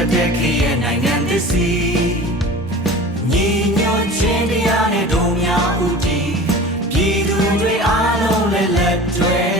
တက်တဲ့ခေရဲ့နိုင်ငံသစ်စီညီညွတ်ခြင်းတရားနဲ့တို့များဦးတည်ပြည်သူတွေအားလုံးလည်းလက်တွဲလို့တူ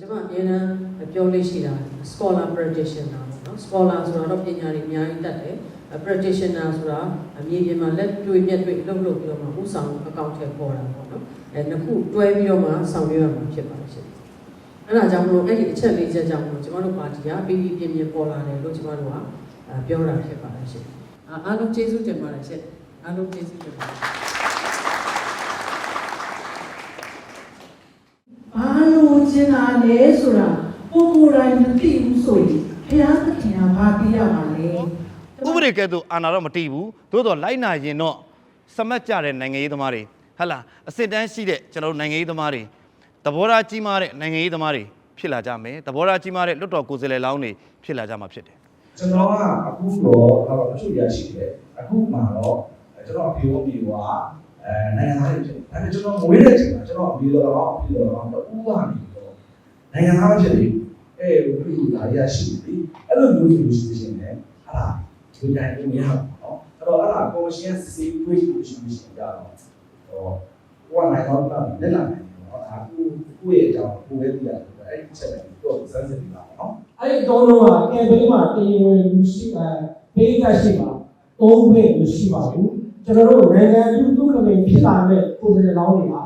ကျွန်မအများအားပြောလို့ရှိတာ scholar practitioner ပေါ့နော် scholar ဆိုတာတော့ပညာတွေအများကြီးတတ်တယ် practitioner ဆိုတာအမြင်ပြင်မှာလက်တွေ့မျက်တွေ့လှုပ်လှုပ်ပြီးတော့မှဥဆောင်အကောင့်ထဲပေါ်တာပေါ့နော်အဲနှစ်ခုတွဲပြီးတော့မှဆောင်ရွက်ရမှာဖြစ်ပါတယ်ရှင် အဲ့ဒါကြောင့်မလို့အဲ့ဒီအချက်လေးချက်ကြောင့်မလို့ကျွန်တော်တို့ပါတီကပြီးပြီးပြင်းပြင်းပေါ်လာတယ်လို့ကျွန်တော်တို့ကပြောတာဖြစ်ပါတယ်ရှင်အားလုံးကျေးဇူးတင်ပါတယ်ရှင်အားလုံးကျေးဇူးတင်ပါတယ်ဘာလို့ကျင်လာလဲဆိုတာကိုယ်ကိုယ်တိုင်မသိဘူးဆိုရင်ဘုရားသခင်ကဘာပြရမှာလဲဥပဒေကဲ့သို့အာဏာတော့မတီးဘူးသို့တော့လိုက်နာရင်တော့စမတ်ကြတဲ့နိုင်ငံရေးသမားတွေဟဟလာအစစ်တမ်းရှိတဲ့ကျွန်တော်တို့နိုင်ငံရေးသမားတွေသ ဘောထားကြီးမားတဲ့နိုင်ငံရေးသမားတွေဖြစ်လာကြမယ်သဘောထားကြီးမားတဲ့လွတ်တော်ကိုယ်စားလှယ်လောင်းတွေဖြစ်လာကြမှာဖြစ်တယ် ကျွန်တော်ကအခုတော့တော့တချို့ရရှိတယ်အခုမှတော့ကျွန်တော်အဖေအမေကအဲနိုင်ငံသားတွေဖြစ်တယ်ဒါပေမဲ့ကျွန်တော်မွေးတဲ့အချိန်မှာကျွန်တော်အမေတော်တော်အဖေတော်တော်တူကနေတော့နိုင်ငံသားဖြစ်တယ်အဲဘုရားရရှိပြီအဲ့လိုမျိုးဆိုလို့ရှိရင်လည်းဟာလားဒီတိုင်းကိုမရဘူးเนาะအဲ့တော့အဲ့ဒါကော်မရှင်စီပွေးလို့ရှိရင်ကြတော့ဟောဟိုကနိုင်တော့လက်လာတယ်เนาะဒါ ကိုယ့်ရဲ့အကြောင်းကိုယ်ပဲသိရတယ်ဆိုတော့အဲ့ဒီချက်နဲ့ကိုယ့်ကိုစမ်းစစ်ပြီးပါတော့။အဲ့ဒီတော့တော့ campaign မှာတရားဝင်မရှိပါပေးကရှိပါသုံးပေးမရှိပါဘူး။ကျွန်တော်တို့ random တူတူ campaign ဖြစ်လာတဲ့ပုံစံလောင်းတွေမှာ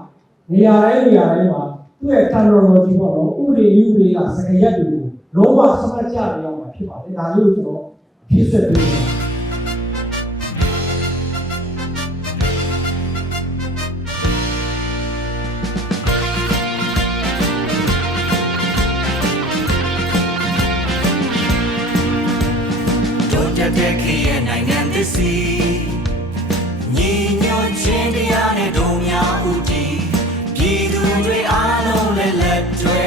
နေရာတိုင်းနေရာတိုင်းမှာသူ့ရဲ့ technology ပေါ့နော်ဥပဒေဥပဒေကစကရက်တွေကိုလုံးဝစမတ်ကြရအောင်ဖြစ်ပါတယ်။ဒါလို့ကျွန်တော်ဖြစ်ဆက်ပြီး တယ်တို့တက်တဲ့ခေရဲ့နိုင်ငံသစ်စီညီညွတ်ခြင်းတရားနဲ့တို့များဦးတည်ပြည်သူတွေအားလုံးလည်းလက်တွဲ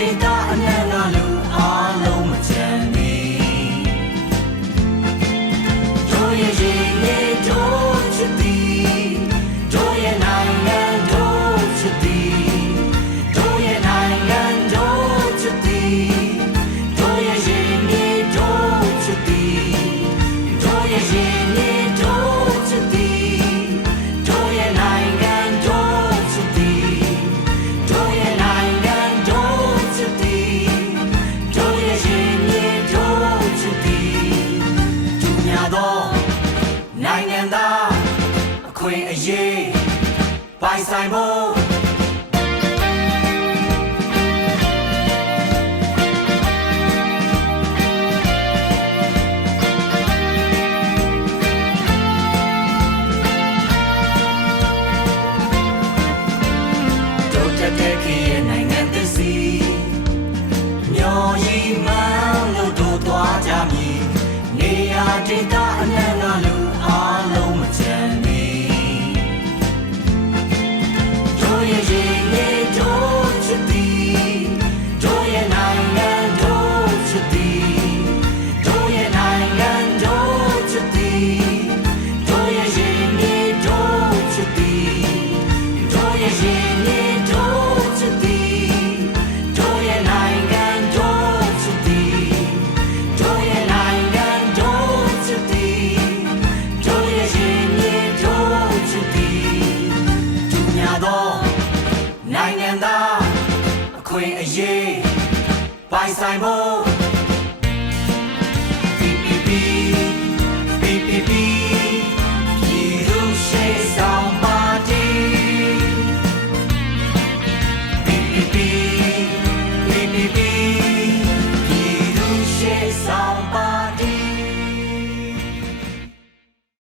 Dottie, Dottie, Dottie. င်ဆိုင်မို့မျော်ရည်မှန်းလို့တို့သွားကြမည်နေရာဒေသ နိုင်ငံသားအခွင့်အရေးပိုင်ဆိုင်မှု